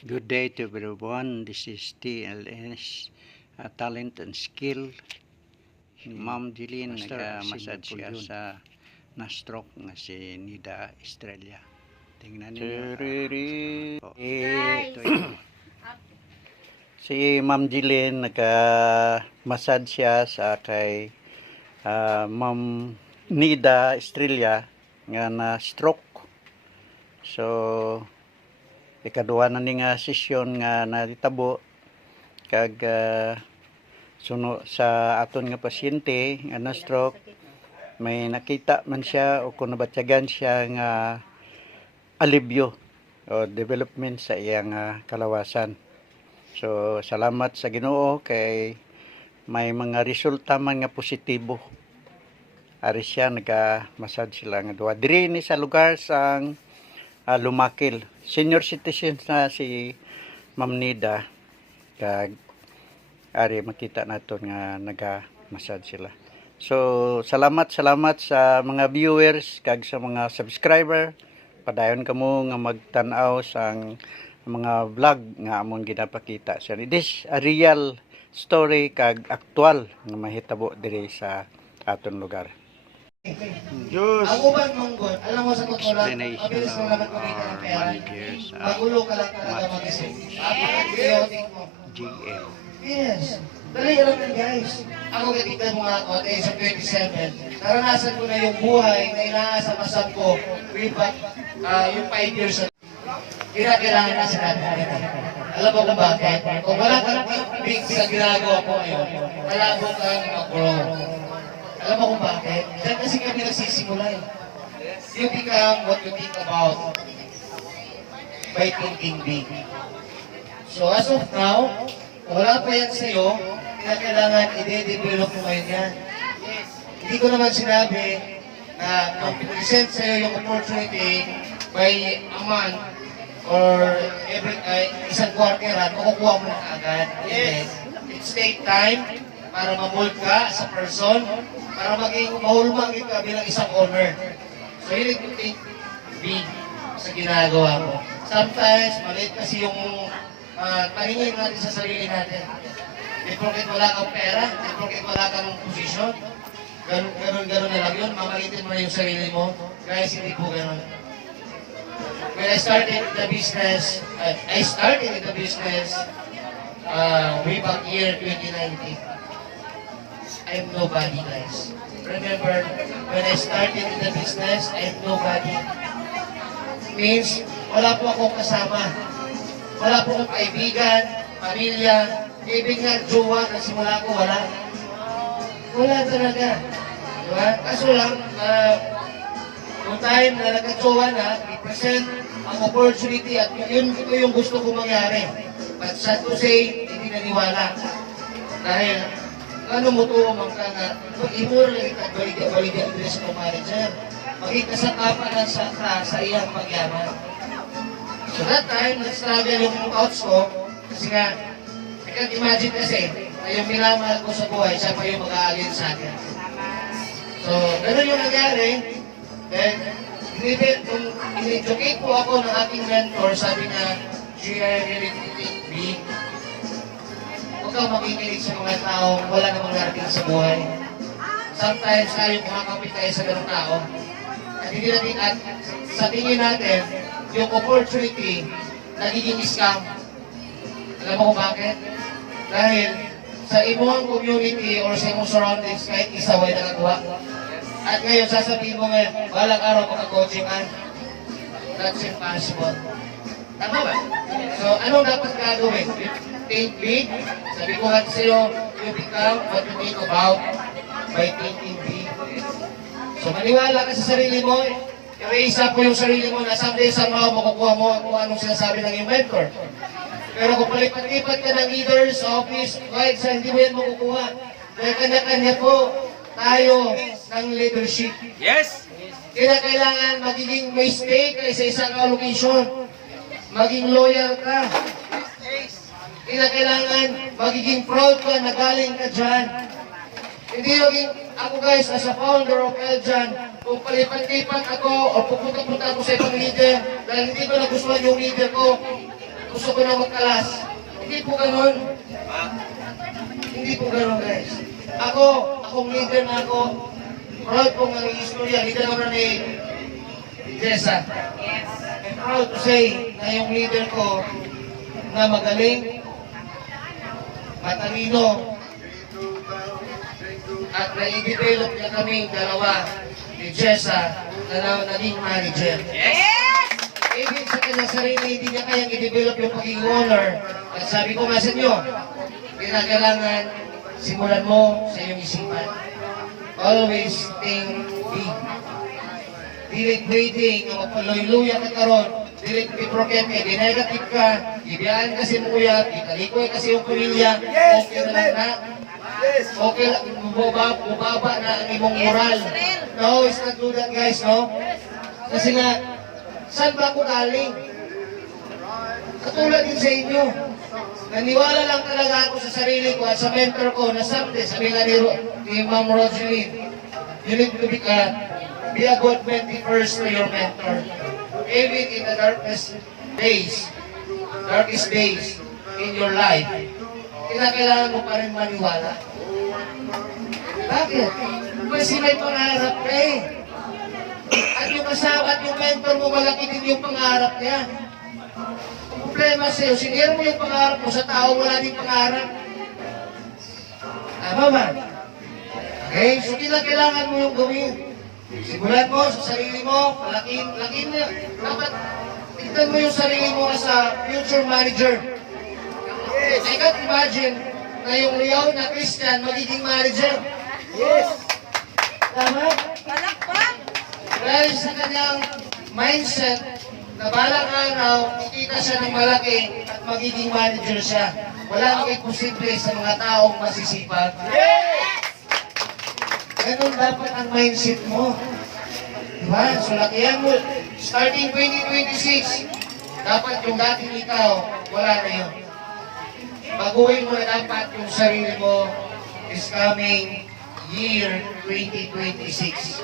Good day to everyone. This is TLS Talent and Skill. Ma'am Jeline nagka-massage siya sa na-stroke nga si Nida Estrella. Tingnan niyo. Si Ma'am Jeline nagka-massage siya sa kay Ma'am Nida Estrella nga na-stroke. So ikaduha na ni nga sesyon nga natitabo kag suno sa aton nga pasyente nga na stroke, may nakita man siya o kung nabatyagan siya nga alibyo o development sa iyang kalawasan. So salamat sa Ginoo kay may mga resulta man nga positibo. Ari siya nagka-massage sila nga duha diri ni sa lugar sang Lumakil. Senior citizen na si Ma'am Nida, kag ari makita naton nga naga-massage sila. So salamat sa mga viewers kag sa mga subscriber. Padayon kamo nga magtan-aw sang mga vlog nga amon ginapakita. So this a real story kag aktual nga mahitabo diri sa aton lugar. Ang ubang monggon, alam mo sa totoo lang, mabilis mo naman kumita ng pera. Magulo ka lang talaga mag-isip. Patriotic mo. GL. Yes. Dali lang yan, guys. Ako katignan mo nga ako, at age of 27, naranasan ko na yung buhay na inaasamasan ko way back yung 5 years ago. Kailangan na sa natin. Alam mo kung bakit? Kung wala kang big sa ginagawa ko ngayon, malabo kang mag-grow. Alam mo kung bakit? Diyan kasi kami nagsisimula eh. You become what you think about by thinking big. So as of now, kung wala pa yan sa'yo, kailangan i-develop mo ngayon yan. Hindi ko naman sinabi na kung present sa'yo yung opportunity by a month or every isang quarteran, makukuha mo na agad. Yes. It's take time para ma-mold ka sa person, para maging mahulmang ka bilang isang owner. So you need to think big sa ginagawa mo. Sometimes, maliit kasi yung paningin natin sa sarili natin. Di porket wala kang pera, di porket wala kang posisyon, ganun na lang yun, mamalitin mo na yung sarili mo. Guys, hindi po ganun. When I started the business, way back year 2019. I'm nobody, guys. Remember, when I started in the business, I'm nobody. Means, wala po akong kasama. Wala po akong kaibigan, pamilya, kaibigan, jowa, na simula ko, wala. Wala talaga. Diba? Kaso lang, noong time na nagka-jowa na, i-present ang opportunity at yun ito yung gusto kong mangyari. But sad to say, hindi naniwala. Dahil, ano mo to, ka na, imura lang ito, baligyan English ko manager. Magkikasakapa lang sa iyang pagyaman. So that time, nag-struggle yung couch ko, kasi nga, I can't imagine kasi, na yung minamahal ko sa buhay, siya pa yung mag-aalin sa akin. So, gano'n yung nangyari. Then, in-educate po ako ng aking mentor, sabi na, GI really think big. Huwag kang makikinig sa mga taong wala namang narating sa buhay. Sometimes tayo kumakapit tayo sa ganong tao. At hindi natin, at sa tingin natin, yung opportunity, nagiging scam. Alam mo kung bakit? Dahil sa imong community or sa imong surroundings, kahit isa way nakagawa. At ngayon, sasabihin mo ngayon, walang araw makakoachingan. That's impossible. Tama ba? So, anong dapat gagawin? Think big. Sabi ko nga sa iyo, you become what you think about by thinking big. So, maniwala ka sa sarili mo, i-raise up mo yung sarili mo na someday somehow makukuha mo kung anong sinasabi ng iyong mentor. Pero kung palipat-lipat ka ng leaders, office, kahit sa hindi mo yan makukuha, kaya kanya-kanya po tayo ng leadership. Yes! Kailangan magiging may stay ka sa isang location. Maging loyal ka. Kailangan magiging proud ka na galing ka dyan. Hindi maging, ako guys, as a founder of Eljan, kung palipat-lipat ako o pupunta-punta ako sa ibang leader dahil hindi ko nagustuhan yung leader ko, gusto ko na magkalas. Hindi po ganun. Hindi po ganun, guys. Akong leader na ako, proud kong ang istorya, leader naman ni Jessa. I'm proud to say na yung leader ko na magaling, matalino, at na-develop niya kaming dalawa ni Jessa na naging manager. Even sa kanyang sarili, hindi niya kayang i-develop yung pagiging owner. At sabi ko nga sa inyo, kailangan simulan mo sa iyong isipan. Always think big. Dilit waiting, ang magpaloy-luya ka karon. Dilit piproket ka, di-negative ka, ibiyaan kasi mo kuya, italikoy kasi yung pamilya, okay na lang na. Okay lang, bubaba na ang imong moral. No, it's not do that guys, no? Kasi nga, saan ba ako galing? Katulad din sa inyo. Naniwala lang talaga ako sa sarili ko at sa mentor ko na someday, sabi nga ni Ma'am Rosaline, you need to be a good mentee first to your mentor. Even in the darkest days in your life, kailangan mo pa rin maniwala. Bakit? Kasi may pangarap ka eh. At yung kasama at yung mentor mo, malaki din yung pangarap niya. Ang problema sa'yo, sinira mo yung pangarap mo sa tao, wala din pangarap. Tama ba? Okay, so kailangan mo yung gawin. Simulan mo sa sarili mo, lakin mo. Dapat tignan mo yung sarili mo as a future manager. I can't imagine na yung Leon na Christian magiging manager. Yes. Tama? Dahil sa kanyang mindset na balang araw, kikita siya ng malaki at magiging manager siya. Wala nang imposible sa mga taong masisipag. Ganun dapat ang mindset mo. Diba? So lakihan mo. Starting 2026, dapat yung dating ikaw, wala na yun. Baguhin mo na dapat yung sarili mo is coming year 2026.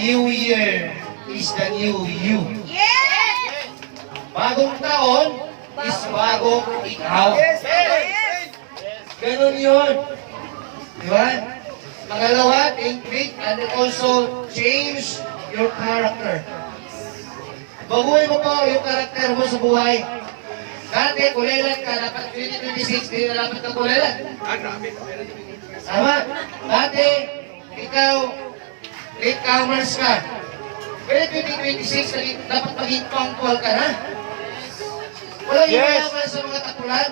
New year is the new you. Bagong taon is bagong ikaw. Ganun yun. Diba? Pangalawa, think big and also change your character. Baguhin mo po yung karakter mo sa buhay. Dati, kulelat ka, dapat 2026, hindi na dapat ka kulelat. Tama? Dati, ikaw, late-comers ka. Pero 2026, dapat maging punctual ka na. Walang imayaman sa mga tapulan.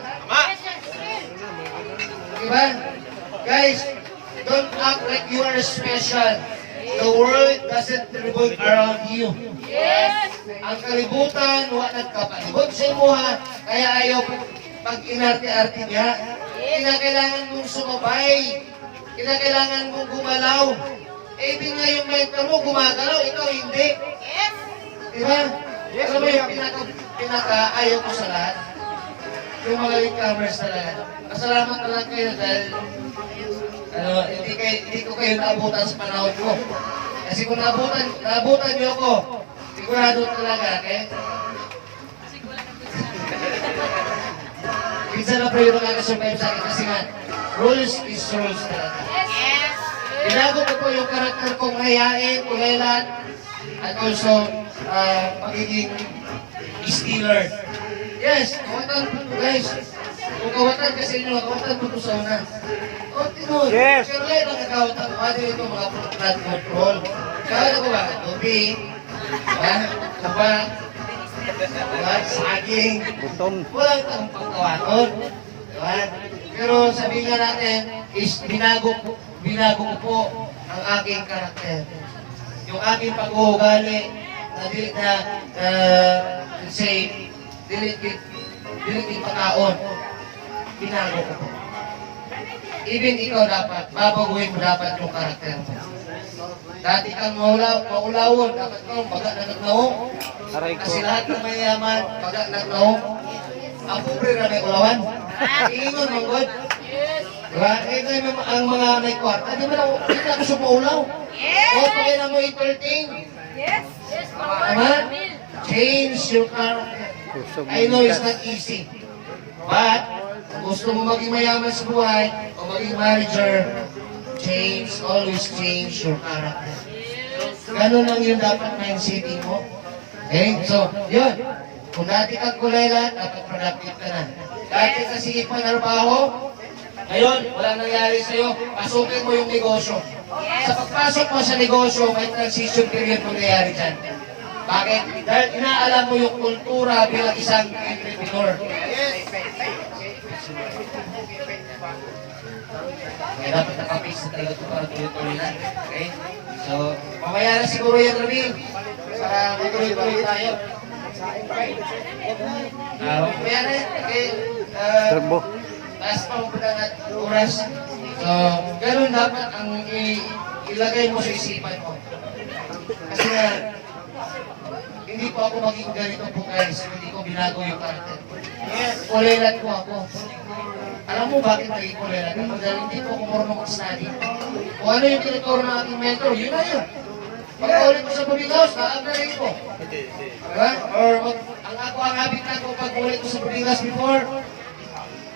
Diba? Guys, don't act like you are special. The world doesn't revolve around you. Ang kalibutan, wala nagkapalibot sa imo ha. Kaya ayaw pag inarte-arte niya. Kinakailangan mong sumabay. Kinakailangan mong gumalaw. Eh, di nga yung mentor mo gumagalaw, ikaw hindi. Diba? Alam mo yung pinaka-ayaw ko sa lahat? Yung mga late-comers talaga. Masalamat na lang kayo dahil hindi ko kayo naabutan sa panahon ko. Kasi kung naabutan niyo ako, sigurado talaga, okay? Minsan na po yung nakakasurvive sa akin kasi nga, rules is rules talaga. Binago ko po yung karakter kong mahihain, kulelat, at also pagiging stealer. Yes, kawatan po guys. Kung kawatan kasi nyo, kawatan po sa una. Kawatan yes. Pero lahat ang kawatan ko, ano ito mga blood control. Kawatan ko ba? Tubig, kaba, saging, walang itong pagkawaton. Diba? Pero sabi nga natin, is binago ko po ang aking karakter. Yung aking pag-uugali na dilit na, say, dilit yung pagkaon. Binago ko po. Even ikaw dapat, babaguhin mo dapat yung karakter mo. Dati kang maulawon, dapat kang baga na nagnaong. Kasi lahat ng mayaman, baga nagnaong. Ang pobre na may ulawan. Iingon mong God. Diba? Eh, ang mga may kwarta, di ba na gusto mo ulaw? O, pagay na mo entertain. Tama? Change your character. Kusog I know it's mo not easy. But, kung gusto mo maging mayaman sa buhay, o maging manager, always change your character. Ganun lang yung dapat mindset mo. Okay? So, yun. Kung dati kang kulela, dapat productive ka na. Dati kasi ipanarbaho, ngayon, wala nangyari sa'yo, pasukin mo yung negosyo. Sa pagpasok mo sa negosyo, may transition period mangyayari dyan. Bakit? Dahil inaalam mo yung kultura bilang isang entrepreneur. Kaya dapat nakapis na talaga ito para tuloy-tuloy na. Okay? So, mamaya na siguro yan, Ramil. Para tuloy-tuloy tayo. Mamaya na yan. Okay? Turbo. Taas pa mo na natin oras. So, ganun dapat ang ilagay mo sa isipan mo. Kasi nga, hindi po ako maging ganito po guys. Hindi ko binago yung karakter. Kulelat po ako. Alam mo bakit naging kulelat ako? Dahil hindi po ako marunong mag-study. Kung ano yung tinuturo ng aking mentor, yun na yun. Pagkaulit ko sa boarding house, na-upgrade ko. Diba? Or ang habit na ko pag ulit ko sa boarding house before,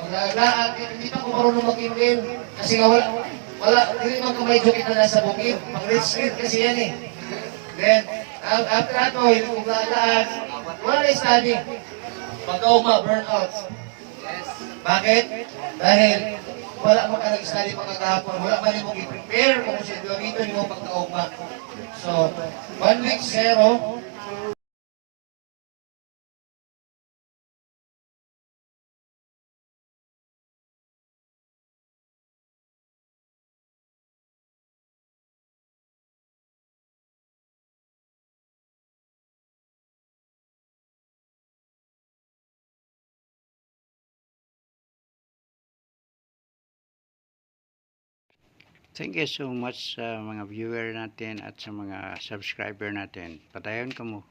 paglalaan, hindi pa ako marunong mag-email. Kasi nga wala, hindi naman kamay joke kita nasa bukid. Pag-read street kasi yan eh. Then, after ato, hindi ko paglalaan, wala na study. Pagkauma, burnout. Bakit? Dahil wala mo ka nag-study pagkakahapon, wala pa rin mong i-prepare kung siya dito mo pagkauma. So, 1 week, 0. Thank you so much sa mga viewer natin at sa mga subscriber natin. Patayon ka mo.